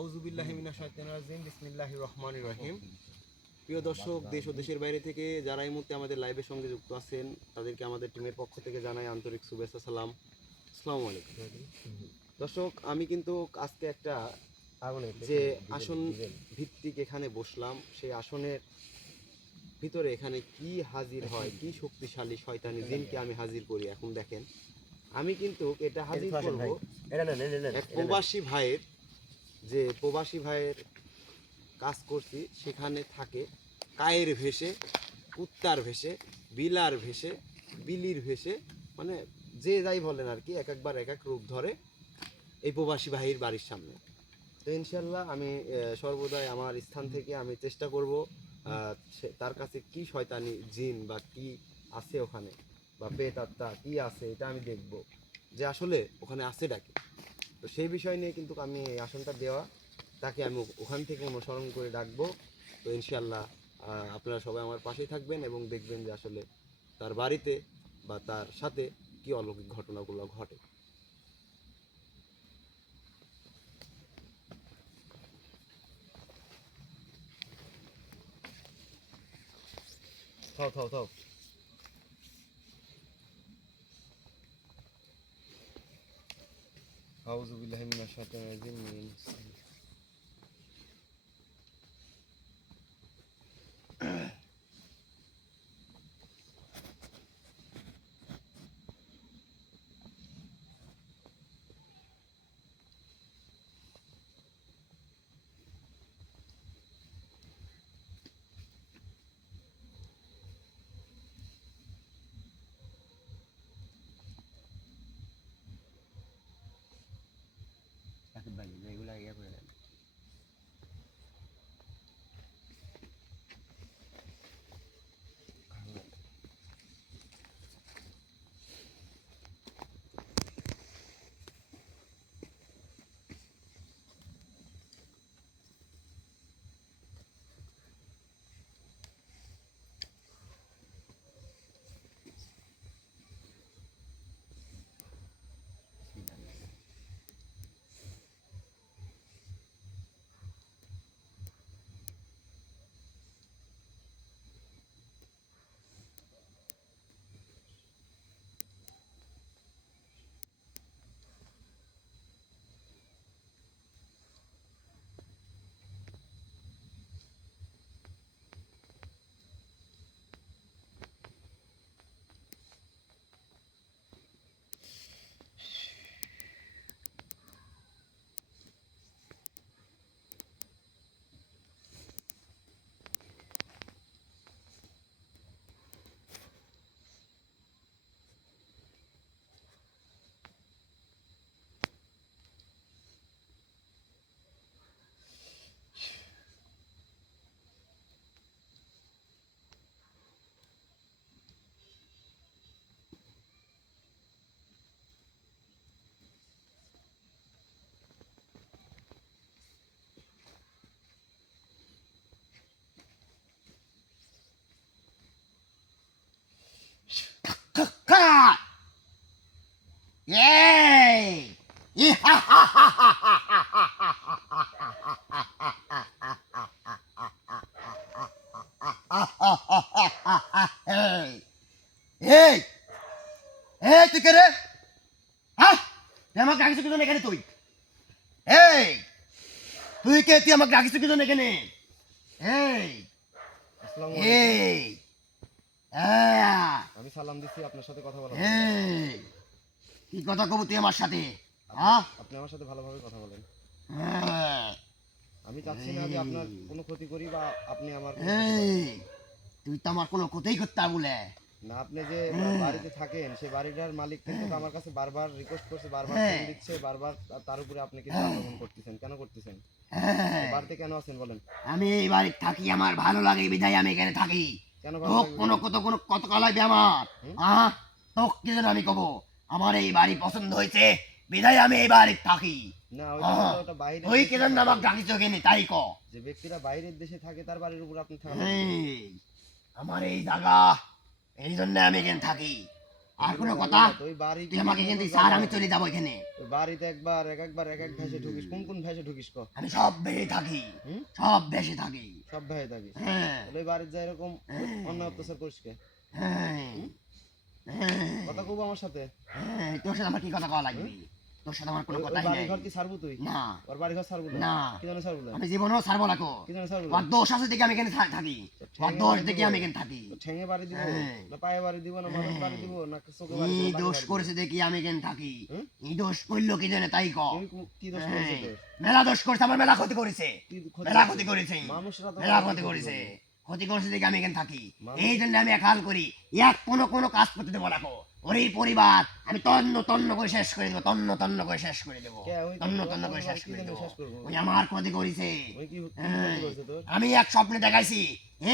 আউযুবিল্লাহি মিনাশ শাইতানির রাজিম বিসমিল্লাহির রহমানির রহিম। প্রিয় দর্শক, দেশ ও দেশের বাইরে থেকে যারা এই মুহূর্তে আমাদের লাইভের সঙ্গে যুক্ত আছেন তাদেরকে আমাদের টিমের পক্ষ থেকে জানাই আন্তরিক শুভেচ্ছা, সালাম, আসসালামু আলাইকুম। দর্শক, আমি কিন্তু আজকে একটা যে আসন ভিত্তিক এখানে বসলাম, সেই আসনের ভিতরে এখানে কি হাজির হয়, কি শক্তিশালী শয়তানি জিনকে আমি হাজির করি। এখন দেখেন, আমি কিন্তু এটা হাজির করব এক প্রবাসী ভাইয়ের কাজ করছি। সেখানে থাকে কায়ের ভেসে, কুত্তার ভেসে, বিলার ভেসে, বিলির ভেসে, মানে যে যাই বলেন আর কি, এক একবার এক এক রূপ ধরে এই প্রবাসী ভাইয়ের বাড়ির সামনে। তো ইনশাল্লাহ আমি সর্বদাই আমার স্থান থেকে আমি চেষ্টা করব তার কাছে কি শয়তানি জিন বা কি আছে ওখানে, বা পেতাত্তা কি আছে, এটা আমি দেখব যে আসলে ওখানে আছে ডাকে। তো সেই বিষয় নিয়ে কিন্তু আমি এই আসনটা দেওয়া, তাকে আমি ওখান থেকে অনুসরণ করে ডাকবো। তো ইনশাল্লাহ আপনারা সবাই আমার পাশেই থাকবেন এবং দেখবেন যে আসলে তার বাড়িতে বা তার সাথে কি অলৌকিক ঘটনাগুলো ঘটে। থাও থাও থাও। আউযু বিল্লাহি মিনাশ শাইতানির রাজিম। এগুলা ইয়া করে দেন। Yay! এই এই তুই কে রে? হ্যাঁ, তুই আমাকে ডাকিস কি জন্য এখানে? তুই এই তুই কে? তুই আমাকে ডাকিস কি জন্য এখানে? এই আসসালামু এই আমি সালাম দিচ্ছি, আপনার সাথে কথা বলা। এই কি কথা কব তুই আমার সাথে? হ্যাঁ, আপনি আমার সাথে ভালোভাবে কথা বলেন। হ্যাঁ, আমি চাচ্ছি না যে আপনার কোনো ক্ষতি করি বা আপনি আমার এই তুই তো আমার কোনো কথাই করতে বলে না। আপনি যে বাড়িতে থাকেন, সেই বাড়িটার মালিক কিন্তু আমার কাছে বারবার রিকোয়েস্ট করছে, বারবার ফোন দিচ্ছে, বারবার। তার উপরে আপনি কিন্তু আক্রমণ করতেছেন। কেন করতেছেন? বাড়িতে কেন আছেন বলেন? আমি এই বাড়ি থাকি, আমার ভালো লাগে বিধায় আমি এখানে থাকি। কেন তো কোনো কত কলাইবে আমার? হ্যাঁ, তো কি যেন আমি কব? আমার এই বাড়ি পছন্দ হয়েছে বিধায় আমি এই বাড়ি থাকি। না, ওটা বাইরে। ওই কে যেন আমাকে ডাকিছ কেন তাই ক। যে ব্যক্তিরা বাইরের দেশে থাকে তার বাড়ির উপর আপনি থাকেন। আমার এই জায়গা, এই জন্য আমি এখানে থাকি। আর কোনো কথা তুই বাড়ি তুই আমাকে এখান থেকে ছাড়, আমি চলে যাবো এখানে। তুই বাড়িতে একবার এক এক ভেসে ঢুকিস, কোন ভেসে ঢুকিস ক? আমি সব বেশি থাকি, হুম? সব বেশি থাকি। সব ভেসে থাকিস? হ্যাঁ তাহলে ওই বাড়ির যা এরকম অন্যায় অত্যাচার করিস কে? হ্যাঁ হ্যাঁ কথা কব আমার সাথে? হ্যাঁ, তোর সাথে আমার কি কথা কওয়া লাগবে? তোর সাথে আমার কোনো ওই কথাই বাড়ি নেই। ঘর কি ছাড়বো তুই? না ওর বাড়ি ঘর ছাড়বো না, কি জন্য ছাড়বো না? আমি জীবনেও ছাড়বো না কো। কি জন্য ছাড়বো ওর দোষ আছে দেখে আমি এখানে থাকি, ওর দোষ দেখে আমি এখানে থাকি। ঠেঙে বাড়ি দিব হ্যাঁ। না পায়ে বাড়ি দিব না মাথায় বাড়ি দিব না চোখে বাড়ি এই দিব? দোষ করেছে দেখি আমি এখানে থাকি। হুম? এই দোষ করলো কি জানে তাই কও। কি দোষ করেছে হ্যাঁ, তোর? মেলা দোষ করেছে, আমার মেলা ক্ষতি করেছে, কি ক্ষতি মেলা করেছে? ক্ষতি করেছে, মানুষরা তো মেলা অনেক ক্ষতি ক্ষতি করেছে, করে। ক্ষতি করেছে দেখে আমি এখানে থাকি। মানুষ- এই জন্য আমি এক হাল করি, এক কোনো কাজ করতে দেবো না কো। ওর এই পরিবার আমি তন্ন তন্ন করে শেষ করে দেবো, তন্ন তন্ন করে শেষ করে দেবো, কে, ওই তন্ন তোর তন্ন করে পরিবার শেষ কি করে জন্য দেবো। শেষ করবো? ওই আমার ক্ষতি করেছে। ওই কি হ্যাঁ, ক্ষতি করেছে তোর? আমি এক স্বপ্নে দেখাইছি,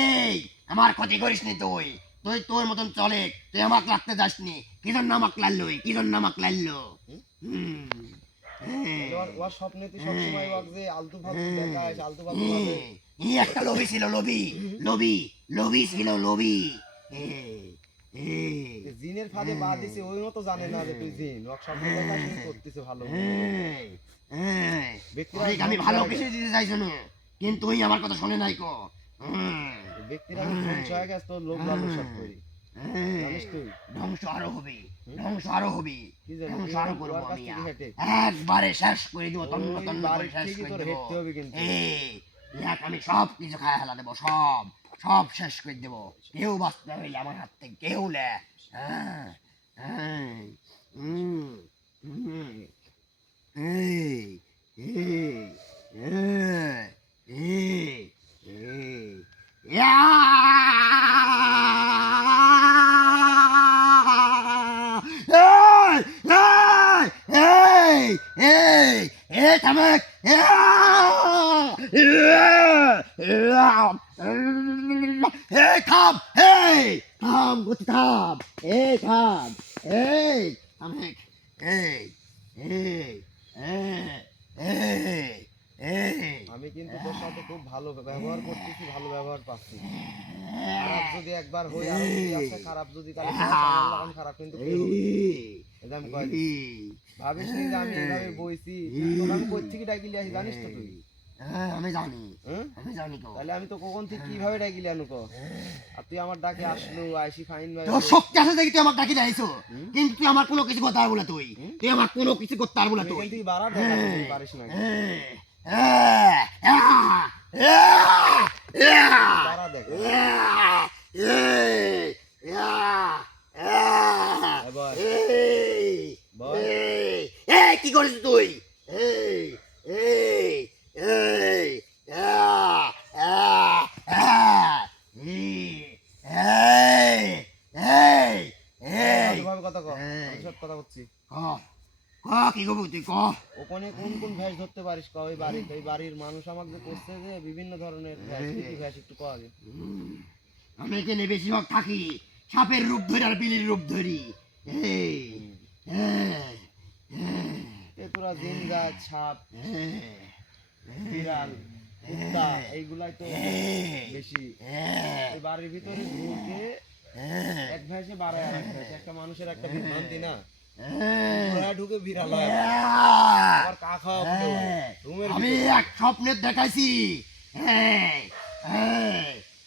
এই আমার ক্ষতি করিস নি তুই, তুই তোর মতন চলে, তুই আমাকে লাগতে যাসনি, কি জন্য আমাকে লাল্লো, কি জন্য আমাকে লাল্লো। তাহলে ওর স্বপ্নে তুই সবসময় ওকে যে আলতু ফালতু দেখাস, আলতু ফালতু ভাবে ই একটা লোভী ছিল, লোভী লোভী লোভী ছিল, লোভী। জিনের ফাঁদে পা দিছে, ওই মতো জানে না যে তুই জিন। ওর স্বপ্নে দেখাস তুই করতেছে ভালো। ব্যক্তিরা আমি ভালো ধ্বংস কিছু হয়ে দিতে চাইছো না, কিন্তু ওই আমার কথা শোনে নাই কো। ব্যক্তিরা ধ্বংস হয়ে গেছে তোর লোভ লালসার করি। জানিস তুই? ধ্বংস আরো হবে, ধ্বংস আরো হবে, কি জানি, ধ্বংস তুই আরো ওর করবো কাছ আমি, থেকে হেঁটে। একবারে শেষ করে দিব, তন্ন ওই তন্ন করে বাড়ির শেষ ঠিকই করে তোর দেবো। হেঁটতে হবে কিন্তু। এক আমি সব কিছু খায় ফেলা দেবো, সব সব শেষ করে দেবো, কেউ বাঁচতে হইলে আমার হাত থেকে কেউ লে। হ্যাঁ হ্যাঁ এই এই এই ইয়া এই এই এই থামেক, এই থাম, এই থাম, গতি থাম, এই থাম, এই থামেক, এই এই এই এই আমি কিন্তু তোর সাথে খুব ভালো ব্যবহার করতেছি, ভালো ব্যবহার পাচ্ছি। খারাপ যদি একবার হই আর কি আছে, খারাপ যদি কালে আমি খারাপ কিন্তু কেউ হবে না। এটা আমি কয়ে দিচ্ছি। ভাবিস নি যে আমি এইভাবে বইছি, তোকে আমি কই থেকে ডাকিলি আসি জানিস তো তুই? হ্যাঁ আমি জানি, হ্যাঁ? আমি জানি তো। তাহলে আমি তো কখন থেকে কিভাবে ডাকিলি আনু ক? আর তুই আমার ডাকে আসলো, আইসি ফাইন ভাই তোর শক্তি আছে দেখি তুই আমার ডাকি যাইছো, কিন্তু তুই আমার কোনো কিছু করতে পারবো না, তুই আমার কোনো কিছু করতে পারবো না তুই। এখান থেকে বাড়া দেখা তুই পারিস না। বাড়া দেখা। এবার বল। কি করিস তুই? এই এই এই ভালোভাবে কথা কর, আমি সব কথা বলছি। কি করবো তুই ক? ওখানে কোন ভ্যাস ধরতে পারিস ক? ওই বাড়িতে, ওই বাড়ির মানুষ আমাকে যে করছে যে বিভিন্ন ধরনের ভ্যাস, কি কি ভ্যাস একটু কয়া আগে। আমি এখানে বেশিরভাগ থাকি সাপের রূপ ধরি আর বিলির রূপ ধরি। এই এ তোরা জিন জাত, সাপ, বিড়াল, কুত্তা এইগুলাই তো বেশি। এই বাড়ির ভিতরে ঢুকে এক ভ্যাসে বাড়ায় আর এক ভ্যাস। একটা মানুষের একটা বিভ্রান্তি না, ঘোড়া ঢুকে বিড়াল হয়, আবার কাক হওয়া রুমের আমি এক স্বপ্নের দেখাইছি।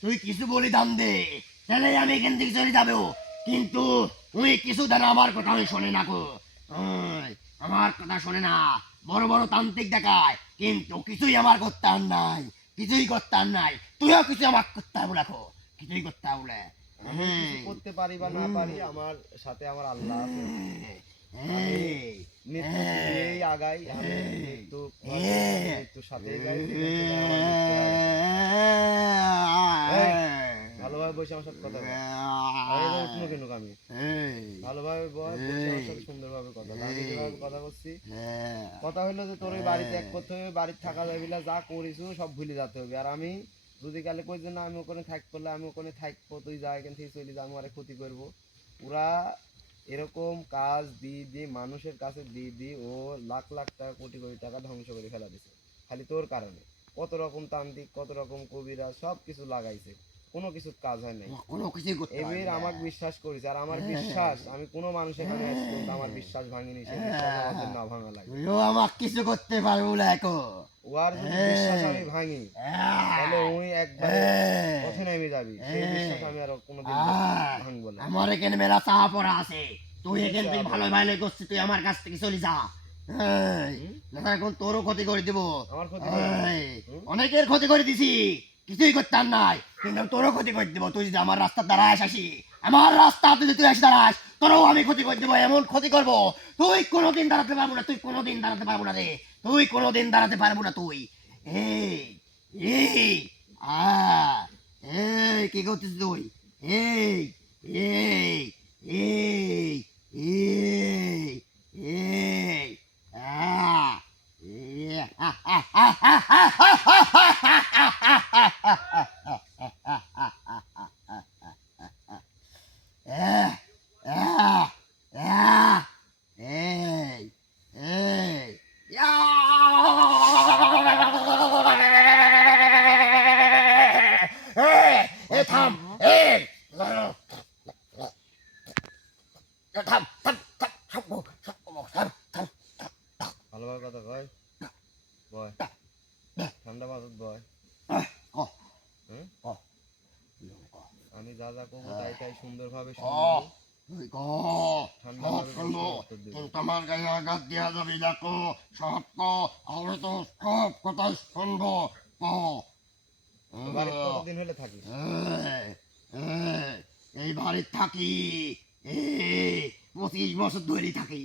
তুই কিছু বলি দাম দে, তাহলে আমি এখান থেকে চলে যাবো, কিন্তু তুই কিছু দেন আমার কথা আমি শোনে না গো। আমার কথা শোনে না, বড় বড় তান্ত্রিক দেখায়, কিন্তু কিছুই আমার করতে আর নাই, কিছুই করতে আর নাই, তুইও কিছু আমার করতে পারবো না গো, কিছুই করতে পারবো না। আমি কিছু করতে পারি বা না পারি, আমার সাথে আমার আল্লাহ আছে। মৃত্যু দিয়েই আগাই, আমি মৃত্যুর সাথে যাই। ভালোভাবে বসে আমার সাথে কথা বল। উঠবো কেন আমি? ভালোভাবে বল, বসে আমার সাথে সুন্দরভাবে কথা বল। আমি যেভাবে কথা বলছি, কথা হলো যে তোর ওই বাড়িতে এক করতে হবে, বাড়িতে থাকা যাবে না, যা করিস সব ভুলে যেতে হবে। আর আমি যদি কালে কই যে না আমি ওখানে থাক করলে আমি ওখানে থাকবো, তুই যা এখান থেকে চলে যা, আমি আরে ক্ষতি করবো। পুরা এরকম কাজ দিয়ে মানুষের কাছে দিয়ে ও লাখ লাখ টাকা, কোটি কোটি টাকা ধ্বংস করে ফেলা দিছে খালি তোর কারণে। কত রকম তান্ত্রিক, কত রকম কবিরা সব কিছু লাগাইছে, কোনো কিছু কাজ হয় নাই। কোনো কিছুই করতে পারি এবার না। আমাকে বিশ্বাস করেছে, আর আমার বিশ্বাস আমি কোনো মানুষ এখানে আসছে কিন্তু আমার বিশ্বাস ভাঙিনি, সেই বিশ্বাস আমাদের না ভাঙা লাগে। তুইও আমাকে কিছু করতে পারবো না এখন। ওর যদি বিশ্বাস আমি ভাঙি তাহলে ওই একবার পথে নেমে যাবি, সেই বিশ্বাস আমি আর কোনোদিন ভাঙবো না। আমার এখানে মেলা চা পড়া আছে, তুই এখান থেকে ভালো ভালো করছিস, তুই আমার কাছ থেকে চলে যা। না এখন তোরও ক্ষতি করে দিব। আমার ক্ষতি করবি? অনেকের ক্ষতি করে দিছি, কিছুই করতাম নাই, কিন্তু তোরও ক্ষতি করে দিব। তুই যদি আমার রাস্তা দাঁড়ায় আসি, আমার রাস্তা যদি তুই আসি দাঁড়াস, তোরও আমি ক্ষতি করে দেবো, এমন ক্ষতি করবো তুই কোনোদিন দাঁড়াতে পারবো না, তুই কোনোদিন দাঁড়াতে পারবো না রে, তুই কোনোদিন দাঁড়াতে পারবো না তুই। এই এই এই কি করছিস তুই? এই এই এই এই এই থাম এই থাম থাম থাম থাম। ভালোভাবে কথা কয়, বয় ঠান্ডা মাথায় বয়। হুম? আমি যা যা করবো তাই তাই সুন্দরভাবে শুনবি, ঠান্ডাভাবে উত্তর দিবি। কিন্তু আমার গায়ে আঘাত দেওয়া যাবে না কো, সব কো, আমি তো সব কথাই শুনবো কো। বাড়িতে কতদিন হলে থাকিস? এই বাড়ির থাকি 25 বছর ধরে থাকি,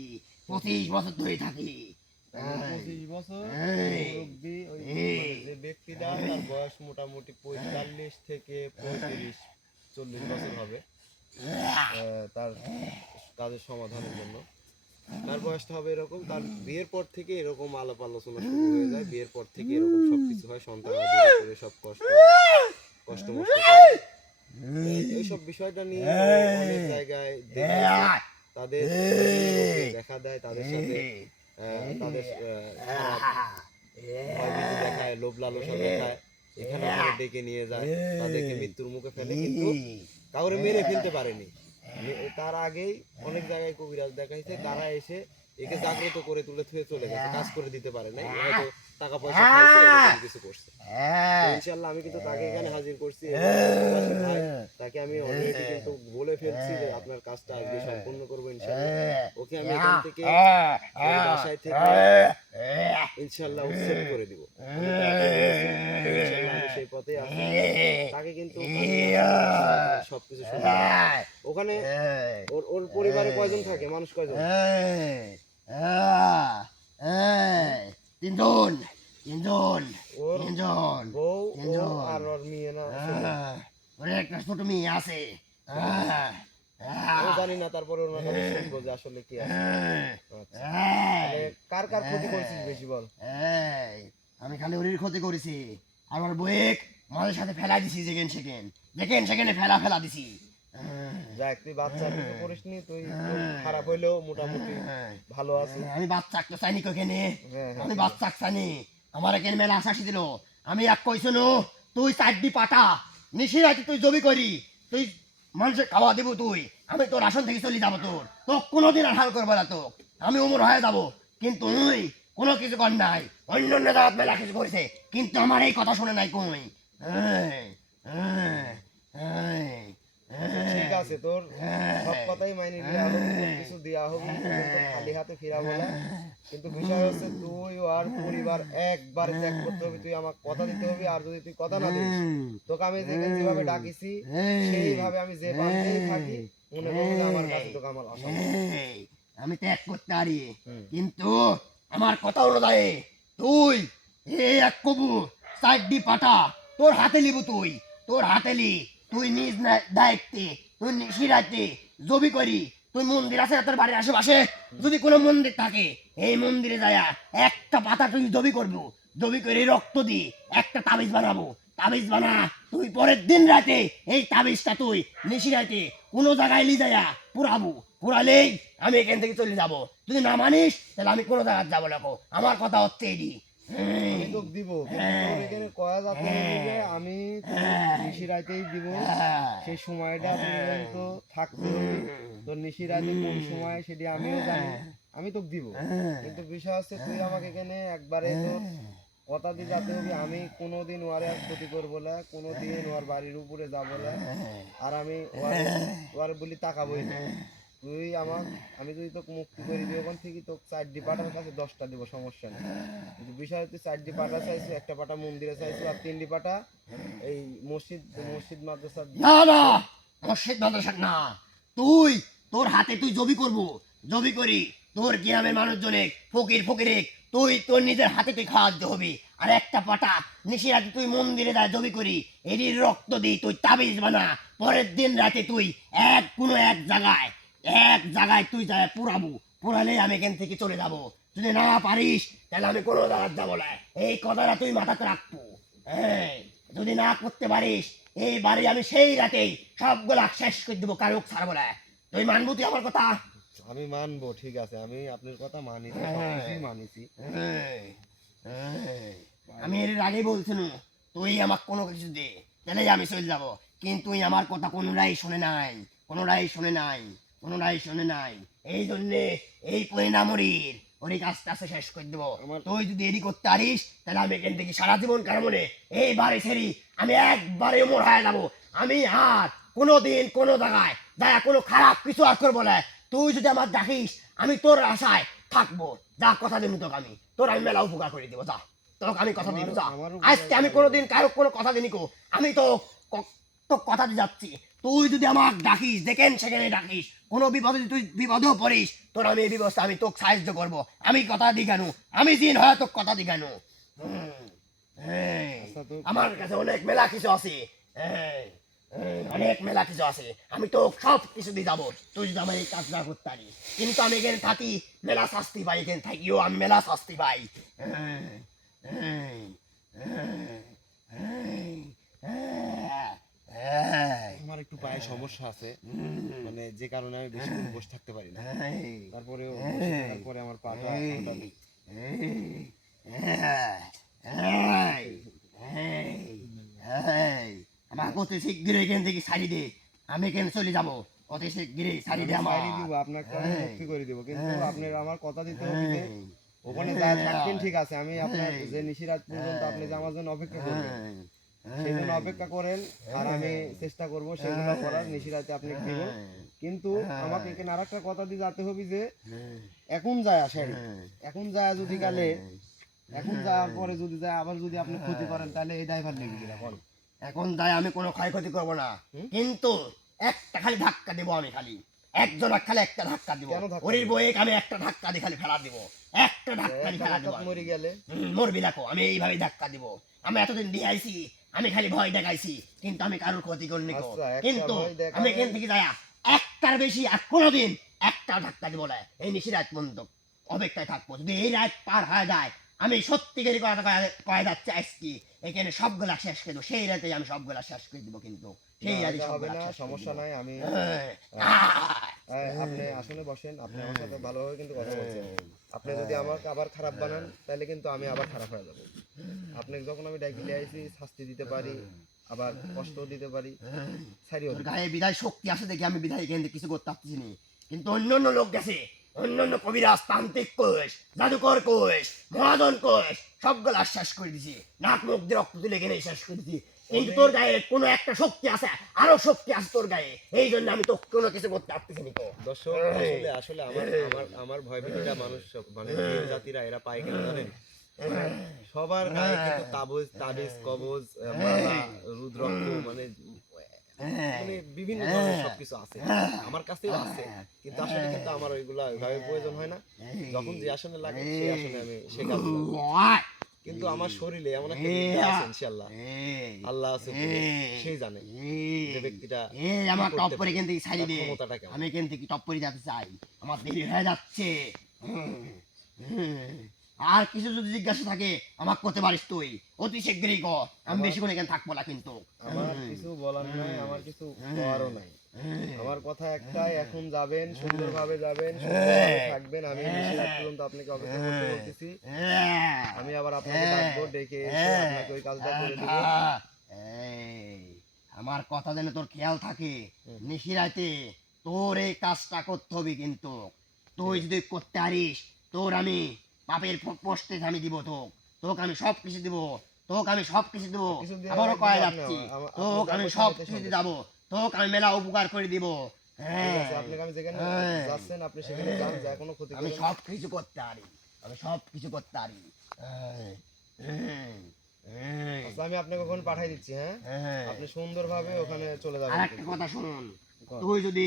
25 বছর ধরে থাকি। 25 বছর মুরব্বি, ওই যে ব্যক্তিটা তার বয়স মোটামুটি 45 থেকে 35-40 বছর হবে তার কাজের সমাধানের জন্য। তার বয়সটা হবে এরকম, তার বিয়ের পর থেকে এরকম আলাপ আলোচনা শুরু হয়ে যায়, বিয়ের পর থেকে এরকম সবকিছু হয়, সন্তান আদি করে সব কষ্ট মষ্ট এইসব বিষয়টা নিয়ে অনেক জায়গায় দেখেছি, তাদের দেখা দেয়, তাদের সাথে তাদের ভয়ভীতি দেখায়, লোভ লালসা দেখায়, এখানে ওখানে ডেকে নিয়ে যায়, তাদেরকে মৃত্যুর মুখে ফেলে, কিন্তু কাউরে মেরে ফেলতে পারেনি। তার আগেই অনেক জায়গায় কবিরাজ দেখাইছে, তারা এসে একে জাগ্রত করে তুলে থুয়ে চলে গেছে, কাজ করে দিতে পারে নাই, হয়তো টাকা পয়সা খাইছে, এরকম কিছু করছে। তো ইনশাআল্লাহ আমি কিন্তু তাকে এখানে হাজির করছি, প্রবাসী ভাই, তাকে আমি অলরেডি কিন্তু বলে ফেলছি যে আপনার কাজটা আজকে সম্পূর্ণ করবো ইনশাআল্লাহ। ওকে আমি এখান থেকে ওই বাসায় থেকে ইনশাআল্লাহ উচ্ছেদ করে দিব, ইনশাআল্লাহ আমি সেই পথে আছি। তাকে কিন্তু সবকিছু শুনতে হবে। ওখানে ওর ওর পরিবারে কয়জন থাকে, মানুষ কয়জন? তিনজন তিনজন ওর তিনজন বউ ও আর ওর মেয়ে না? ওর একটা ছোট মেয়ে আছে। ও জানি না, তারপরে ওনার কাছে শুনবো যে আসলে কি আছে। আচ্ছা, তাহলে কার কার ক্ষতি করছিস বেশি বল? আমি খালি ওরই ক্ষতি করেছি, আর ওর বউয়েক মাঝে সাথে ফেলা দিছি, যেখানে ফেলা ফেলা দিছি। যাক, তুই বাচ্চা কিছু করিসনি, তুই তোর খারাপ হইলেও মোটামুটি ভালো আছে। আমি বাচ্চা একটা চাইনি কোখানে, হ্যাঁ, হ্যাঁ, আমি বাচ্চা চাইনি, আমার এখানে মেলা আশাসি দিল। আমি এক কইছো তুই চারটি পাটা নিশি রাতে তুই জমি করি, তুই মানুষের খাওয়া দিব, তুই আমি তোর আসন থেকে চলে যাবো, তো কোনোদিন আর হাল করবো না, তো আমি উমর হয়ে যাবো, কিন্তু তুই কোনো কিছু কর নাই। অন্য অন্য জায়গায় মেলা কিছু করেছে, কিন্তু আমার এই কথা শুনে নাই কই। ঠিক আছে, তোর সব কথাই মাইনে নেওয়া হবে, তোর কিছু দেওয়া হবে, কিন্তু খালি হাতে ফিরাবো না। কিন্তু বিষয় হচ্ছে তুই আর পরিবার একবার ত্যাগ করতে হবে, তুই আমাকে কথা দিতে হবে, আর যদি তুই কথা না দিস, তোকে আমি যেভাবে ডাকিছি সেইভাবে আমি যে বাড়িতেই থাকি মনে করবো যে আমার কাছে তোকে আমার আশা। আমি ত্যাগ করতে পারি, কিন্তু আমার কথা অনুযায়ী তুই এই এক কবু চারটি পাটা তোর হাতে লিবু, তোর হাতে তুই নিজ দায়িত্বে তুই নিশিরাতে জবি করি, তুই মন্দির আছে তোর বাড়ির আশেপাশে, যদি কোনো মন্দির থাকে এই মন্দিরে যায়া একটা পাতা তুই জবি করবো, জবি করে রক্ত দি একটা তাবিজ বানাবো, তাবিজ বানা তুই পরের দিন রাতে এই তাবিজটা তুই নিশিরাতে কোনো জায়গায় লি যায়া পুরাবো, পুরালেই আমি এখান থেকে চলে যাবো। যদি না মানিস তাহলে আমি কোনো জায়গায় যাবো না, আমার কথা হচ্ছে এই আমি তোকে দিব, কিন্তু তোর এখানে কয়া যাতে হবে যে আমি নিশি রাতেই দিব, সেই সময়টা পর্যন্ত থাকতে হবে। তোর নিশি রাতে কোন সময় সেটি আমিও জানি, আমি তোকে দিব। কিন্তু বিষয় হচ্ছে তুই আমাকে এখানে একবারে তোর কথা দিয়ে যাতে হবে, আমি কোনোদিন ওয়ারে আর ক্ষতি করবো না, কোনোদিন ওর বাড়ির উপরে যাবো না, আর আমি ওয়ারে বলি তাকাবোই না। তুই আমার, আমি যদি তোকে মুক্তি করে দিই ওখান থেকে, তোকে 4টি পাঠার কাছে 10টা দিব, সমস্যা নেই। কিন্তু বিষয় হচ্ছে 4টি পাঠা চাইছো, একটা পাঠা মন্দিরে চাইছো, আর 3টি পাঠা এই মসজিদ মাদ্রাসা। না না, মসজিদ মাদ্রাসা না, তুই তোর হাতে তুই জবি করবো, জবি করি তোর গ্রামের মানুষজনে ফকির ফকিরে তুই তোর নিজের হাতে তুই খাওয়াতে হবি। আর একটা পাটা নিশি রাতে তুই মন্দিরে যা জবি করি এটির রক্ত দিই তুই তাবিজ বানা, পরের দিন রাতে তুই কোনো এক জায়গায় তুই যায় পুরাবো, পুরালে আমি এখান থেকে চলে যাব। যদি না পারিস তাহলে আমি কোনো জায়গায় যাবো না, এই কথাটা তুই মাথাতে রাখবো। হ্যাঁ, যদি না করতে পারিস এই বাড়ি আমি সেই রাতেই সবগুলা শেষ করে দেবো, কারো ছাড়বো না। তুই মানবো তুই আমার কথা? আমি মানবো, ঠিক আছে, আমি আপনার কথা মানিছি, সবকিছুই মানিছি। আমি এর আগে বলছিলাম তুই আমার কোনো কিছু দে, তাহলে আমি চলে যাবো, কিন্তু তুই আমার কথা কোনোটাই শোনে নাই, কোনোটাই শোনে নাই, কোনোটাই শোনে নাই। এই জন্যে এই পরিণামরির ওরই কাজটা আছে শেষ করে দেবো। তুই যদি এডি করতে পারিস তাহলে আমি এখান থেকে সারা জীবন কারণে এই বাড়ি ছেড়ি আমি একবারে মোর হয়ে যাবো। আমি আর কোনোদিন কোনো জায়গায় যায় কোনো খারাপ কিছু আর করবো না। তুই যদি আমার ডাকিস আমি তোর আশায় থাকবো, যা কথা দিন তোকে আমি, তোর আমি মেলা উপকার করে দিব, যা তোকে আমি কথা দিব, যা। আজকে আমি কোনোদিন কারো কোনো কথা দিনি কো, আমি তো তো কথা দিয়ে যাচ্ছি। তুই যদি আমার ডাকিস দেখেন সেখানে ডাকিস, কোনো বিপদে তুই বিপদেও পড়িস, তোর আমি এই ব্যবস্থা আমি তোকে সাহায্য করবো। আমি কথা দি কেন, আমি দিন হয় তোকে কথা দি কেন। আমার কাছে অনেক মেলা কিছু আছে, অনেক মেলা কিছু আছে, আমি তো সব কিছু দিয়ে যাবো তুই যদি আমার এই কাজ না করতে পারিস। কিন্তু আমি এখানে থাকি মেলা শাস্তি পাই, এখানে থাকিও আমি মেলা শাস্তি পাই। আমার একটু পায়ে সমস্যা আছে, মানে যে কারণে আমি বেশি দিন বসে থাকতে পারি না। তারপরেও তারপরে আমার পাটা আমার অতি শীঘ্র এখান থেকে ছাড়ি দে, আমি এখানে চলে যাবো, অতি শীঘ্র ছাড়ি দে আমার। দিব, আপনাকে আমি মুক্তি করে দিব, কিন্তু আপনার আমার কথা দিতে হবে যে ওখানে যা থাকবেন, ঠিক আছে, আমি আপনার যে নিশিরাত পর্যন্ত আপনি যে আমার জন্য অপেক্ষা করবেন সেই জন্য অপেক্ষা করেন, আর আমি চেষ্টা করব সেগুলো করার, নিশিরাতে আপনি দিব। কিন্তু আমাকে এখানে আর একটা কথা দিয়ে যেতে হবে যে এখন যায় আসেন, এখন যায় যদি কালে, এখন যাওয়ার পরে যদি যায় আবার যদি আপনি ক্ষতি করেন তাহলে এই ড্রাইভার লেগে গেলে বল। এখন তাই আমি কোনো ক্ষয়ক্ষতি করবো না, কিন্তু একটা খালি ধাক্কা দেবো, আমি খালি একজন খালি একটা ধাক্কা দিব, ওর বইয়ে আমি একটা ধাক্কা দিয়ে খালি ফেলা দিব, একটা ধাক্কা দিয়ে ফেলা দিব। মরে গেলে মরবি দেখো, আমি এইভাবে ধাক্কা দিব। আমি এতদিন দিয়েছি, আমি খালি ভয় দেখাইছি, কিন্তু আমি কারোর ক্ষতি করিনি। কিন্তু আমি এখান থেকে যাই একটার বেশি আর কোনোদিন একটা ধাক্কা দিব না। এই নিশিরাত পর্যন্ত অপেক্ষায় থাকবো, যদি এই রাত পার হয়ে যায় আমি সত্যিকারই কথা কয়ে যাচ্ছে আজকে এখানে সবগুলা শেষ করে দেবো, সেই রাতে আমি সবগুলা শেষ করে দিব। কিন্তু সেই রাতে হবে না, সমস্যা নাই, আমি আপনি আসলে বসেন, আপনি আমার সাথে ভালোভাবে কিন্তু কথা বলছেন। আপনি যদি আমাকে আবার খারাপ বানান তাহলে কিন্তু আমি আবার খারাপ হয়ে যাব। আপনাকে যখন আমি ডাকি নিয়ে আইছি শাস্তি দিতে পারি, আবার কষ্ট দিতে পারি, গায়ে বিদায় শক্তি আসে দেখি আমি বিদায় এখান থেকে কিছু করতে পারছি না। কিন্তু অন্য লোক গেছে, অন্য কবিরাজ, তান্ত্রিক কোষ, জাদুকর কোষ, মহাজন কোষ, সবগুলো শেষ করে দিছি, নাক মুখ দিয়ে রক্ত তুলে এখানে শেষ করে দিছি। কিন্তু তোর গায়ে কোনো একটা শক্তি আছে, আরো শক্তি আছে তোর গায়ে, এই জন্য আমি তো কোনো কিছু করতে পারতেছি না। তো দর্শক, আসলে আমার ভয়ভীতিটা মানুষ মানে জিন জাতিরা এরা পায় কেন জানেন? সবার গায়ে কিন্তু তাবিজ কবজ, মালা, রুদ্রাক্ষ, মানে বিভিন্ন ধরনের সবকিছু আছে, আমার কাছেও আছে, কিন্তু আসলে কিন্তু আমার ওইগুলা ওইভাবে প্রয়োজন হয় না। যখন যে আসনে লাগে সেই আসনে আমি সে কাজ করি। কিন্তু আমার শরীরে এমন একটা বিদ্যা আছে, ইনশাআল্লাহ আল্লাহ আছে, সেই জানে যে ব্যক্তিটা আমার টপ্পর এখান থেকে ছাড়ি দে, আমি এখান থেকে টপ্পরে যেতে চাই, আমার দেরি হয়ে যাচ্ছে। আর কিছু যদি জিজ্ঞাসা থাকে আমাকে করতে পারিস তুই, অতি শীঘ্রই কর, আমি বেশিক্ষণ এখানে থাকবো না কিন্তু। আমার কিছু বলার নাই, আমার কিছু করারও নাই। আমার কথা একটাই, এখন যাবেন, সুন্দরভাবে যাবেন, সুন্দরভাবে থাকবেন। আমি নিশি রাত পর্যন্ত আপনাকে অপেক্ষা করতে বলতেছি। আমি আবার আপনাকে ডাকবো, ডেকে এসে আপনাকে ওই কাজটা করে দিব। এই, আমার কথা যেন তোর খেয়াল থাকে, নিশিরাতে তোর এই কাজটা করতে হবে কিন্তু। তুই যদি করতে পারিস, তোর আমি পাপের পোস্টে আমি দিব তোকে, তোকে আমি সব কিছু দিব, তোকে আমি সব কিছু দিব। কিছু দিয়ে আবারও লাগবে কয়ে না, যাচ্ছি, আপনি তোকে আমি যা সব করতে কিছু হয় দিব, তোকে আমি মেলা উপকার করে দিব। ঠিক হ্যাঁ, আছে, আপনাকে আমি যেখানে যাচ্ছেন আপনি সেখানে যান, যা কোনো ক্ষতি আমি করবেন না। সব কিছু করতে পারি, আমি সব কিছু করতে পারি। আচ্ছা, আমি আপনাকে ওখানে পাঠিয়ে দিচ্ছি। হ্যাঁ, আপনি সুন্দরভাবে ওখানে চলে যাবেন আর একটা কিন্তু। কথা শুনুন, কর। তুই যদি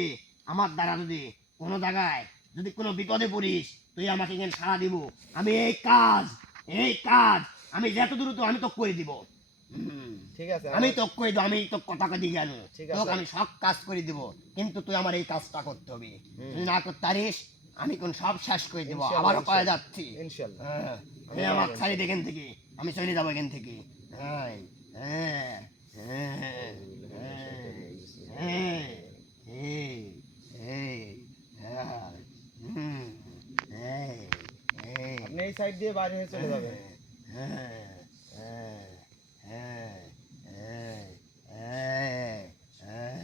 আমার দ্বারা যদি কোনো জায়গায় যদি কোনো বিপদে পড়িস, তুই আমাকে এখানে সাড়া দিব, আমি এই কাজ আমি যত দ্রুত আমি তো করে দিব। ঠিক আছে, আমি আমার তো করে দিব, আমি তো কথা দিয়ে গেল, ঠিক তোকে আছে। আমি সব কাজ করে দিব, কিন্তু তুই আমার এই কাজটা করতে হবে। তুই না করতে পারিস, আমি কোন সব শেষ করে দিব। ইনশাআল্লাহ, আবারও কয়ে ইনশাআল্লাহ, যাচ্ছি, ইনশাআল্লাহ। আমি আমার ছাড়ি এখান থেকে, আমি চলে যাবো এখান থেকে। হ্যাঁ, হ্যাঁ, হ্যাঁ, হ্যাঁ, হ্যাঁ, এই, এই, হ্যাঁ, এই, এই, আপনি এই সাইড দিয়ে বাইরে হয়ে চলে যাবেন। হ্যাঁ, হ্যাঁ, হ্যাঁ, হ্যাঁ, হ্যাঁ,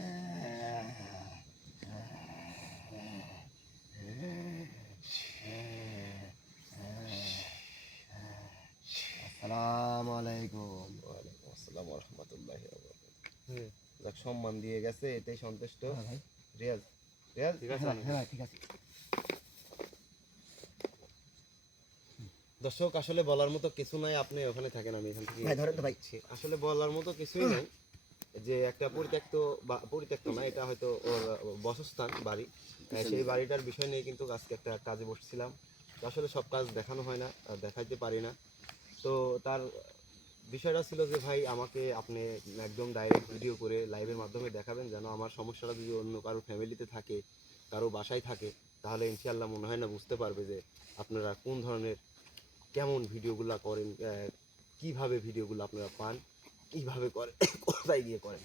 আসসালামু আলাইকুম। ওয়ালাইকুম আসসালাম ওয়া রাহমাতুল্লাহি ওয়া বারাকাতুহু। যাক, সম্মান দিয়ে গেছে, এতেই সন্তুষ্ট। ভাই, রিয়াজ, রিয়াজ, ঠিক আছে। হ্যাঁ ঠিক আছে। দর্শক, আসলে বলার মতো কিছু নাই, আপনি ওখানে থাকেন, আমি এখান থেকে ভাই ধরেন তো ভাই। আসলে বলার মতো কিছুই নাই। যে একটা পরিত্যক্ত বা পরিত্যক্ত না, এটা হয়তো ওর বাসস্থান বাড়ি। সেই বাড়িটার বিষয় নিয়ে কিন্তু আজকে একটা কাজে বসছিলাম। তো আসলে সব কাজ দেখানো হয় না, দেখাইতে পারি না। তো তার বিষয়টা ছিল যে ভাই, আমাকে আপনি একদম ডাইরেক্ট ভিডিও করে লাইভের মাধ্যমে দেখাবেন, যেন আমার সমস্যাটা যদি অন্য কারো ফ্যামিলিতে থাকে, কারো বাসায় থাকে, তাহলে ইনশাআল্লাহ মনে হয় না বুঝতে পারবে যে আপনারা কোন ধরনের, কেমন ভিডিওগুলো করেন, কিভাবে ভিডিওগুলো আপনারা পান, কিভাবে করেন, কোথায় গিয়ে করেন।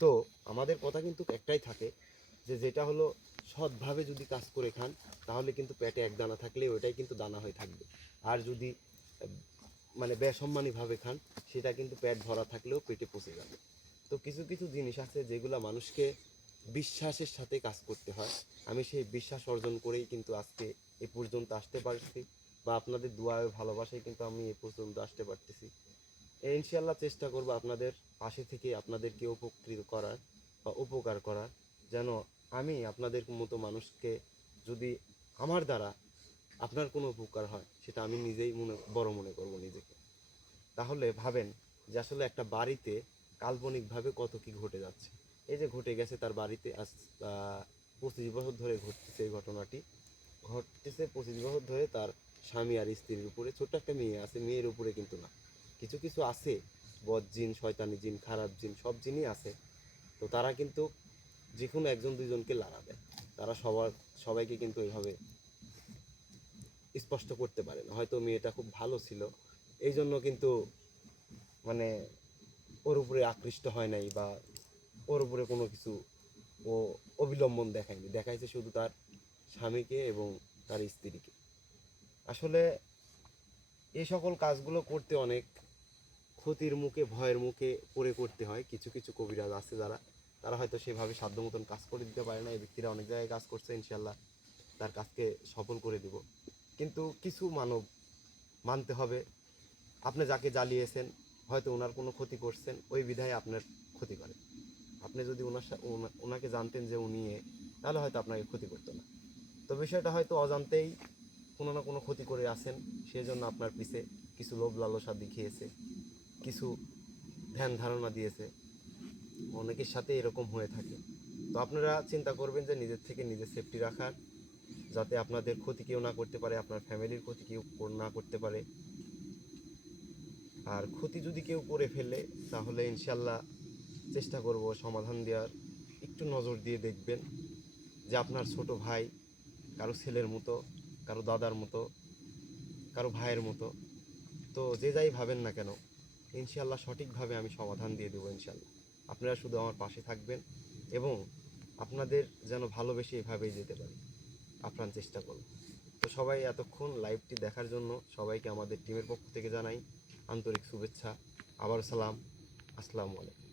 তো আমাদের কথা কিন্তু একটাই থাকে, যে যেটা হলো সৎভাবে যদি কাজ করে খান, তাহলে কিন্তু পেটে এক দানা থাকলে ওইটাই কিন্তু দানা হয়ে থাকবে। আর যদি মানে বেসম্মানীভাবে খান, সেটা কিন্তু পেট ভরা থাকলেও পেটে পচে যাবে। তো কিছু কিছু জিনিস আছে যেগুলো মানুষকে বিশ্বাসের সাথে কাজ করতে হয়। আমি সেই বিশ্বাস অর্জন করেই কিন্তু আজকে এ পর্যন্ত আসতে পারছি, বা আপনাদের দোয়া ও ভালোবাসায় কিন্তু আমি এ পর্যন্ত আসতে পারতেছি। ইনশাআল্লাহ চেষ্টা করব আপনাদের পাশে থেকে আপনাদেরকে উপকৃত করার বা উপকার করার, যেন আমি আপনাদের মতো মানুষকে, যদি আমার দ্বারা আপনার কোনো উপকার হয়, সেটা আমি নিজেই বড় মনে করব নিজেকে। তাহলে ভাবেন যে আসলে একটা বাড়িতে কাল্পনিকভাবে কত কি ঘটে যাচ্ছে। এই যে ঘটে গেছে তার বাড়িতে, আজ 25 বছর ধরে ঘটতেছে এই ঘটনাটি, ঘটতেছে 25 বছর ধরে তার স্বামী আর স্ত্রীর উপরে। ছোট্ট একটা মেয়ে আছে, মেয়ের উপরে কিন্তু না। কিছু কিছু আছে বদ জিন, শয়তানি জিন, খারাপ জিন, সব জিনই আছে। তো তারা কিন্তু যে কোনো একজন দুইজনকে লাড়া দেয়। তারা সবাইকে কিন্তু এইভাবে স্পষ্ট করতে পারে না। হয়তো মেয়েটা খুব ভালো ছিল, এই জন্য কিন্তু মানে ওর উপরে আকৃষ্ট হয় নাই, বা ওর উপরে কোনো কিছু ও অবিলম্বন দেখায়নি, দেখাইছে শুধু তার স্বামীকে এবং তার স্ত্রীকে। আসলে এই সকল কাজগুলো করতে অনেক ক্ষতির মুখে, ভয়ের মুখে পড়ে করতে হয়। কিছু কিছু কবিরাজ আছে যারা, তারা হয়তো সেভাবে সাধ্য মতন কাজ করে দিতে পারে না। এই ব্যক্তিরা অনেক জায়গায় কাজ করছে, ইনশাল্লাহ তার কাজকে সফল করে দিব। কিন্তু কিছু মানব মানতে হবে, আপনি যাকে জ্বালিয়েছেন হয়তো ওনার কোনো ক্ষতি করছেন, ওই বিধায় আপনার ক্ষতি করে। আপনি যদি ওনাকে জানতেন যে উনি তাহলে হয়তো আপনাকে ক্ষতি করতো না। তো বিষয়টা হয়তো অজান্তেই কোনো না কোনো ক্ষতি করে আছেন, সেজন্য আপনার পিছে কিছু লোভ লালসা দেখিয়েছে, কিছু ধ্যান ধারণা দিয়েছে। অনেকের সাথে এরকম হয়ে থাকে। তো আপনারা চিন্তা করবেন যে নিজের থেকে নিজের সেফটি রাখার, যাতে আপনাদের ক্ষতি কেউ না করতে পারে, আপনার ফ্যামিলির ক্ষতি কেউ না করতে পারে। আর ক্ষতি যদি কেউ করে ফেলে, তাহলে ইনশাল্লাহ চেষ্টা করব সমাধান দেওয়ার। একটু নজর দিয়ে দেখবেন যে আপনার ছোট ভাই কারো ছেলের মতো, কারো দাদার মতো, কারো ভাইয়ের মতো। তো যে যাই ভাবেন না কেন, ইনশাল্লাহ সঠিকভাবে আমি সমাধান দিয়ে দেবো ইনশাল্লাহ। আপনারা শুধু আমার পাশে থাকবেন এবং আপনাদের যেন ভালোবেসে এভাবেই যেতে পারি, আপ্রাণ চেষ্টা করব। তো সবাই এতক্ষণ লাইভটি দেখার জন্য সবাইকে আমাদের টিমের পক্ষ থেকে জানাই আন্তরিক শুভেচ্ছা। আবার সালাম, আসসালামু আলাইকুম।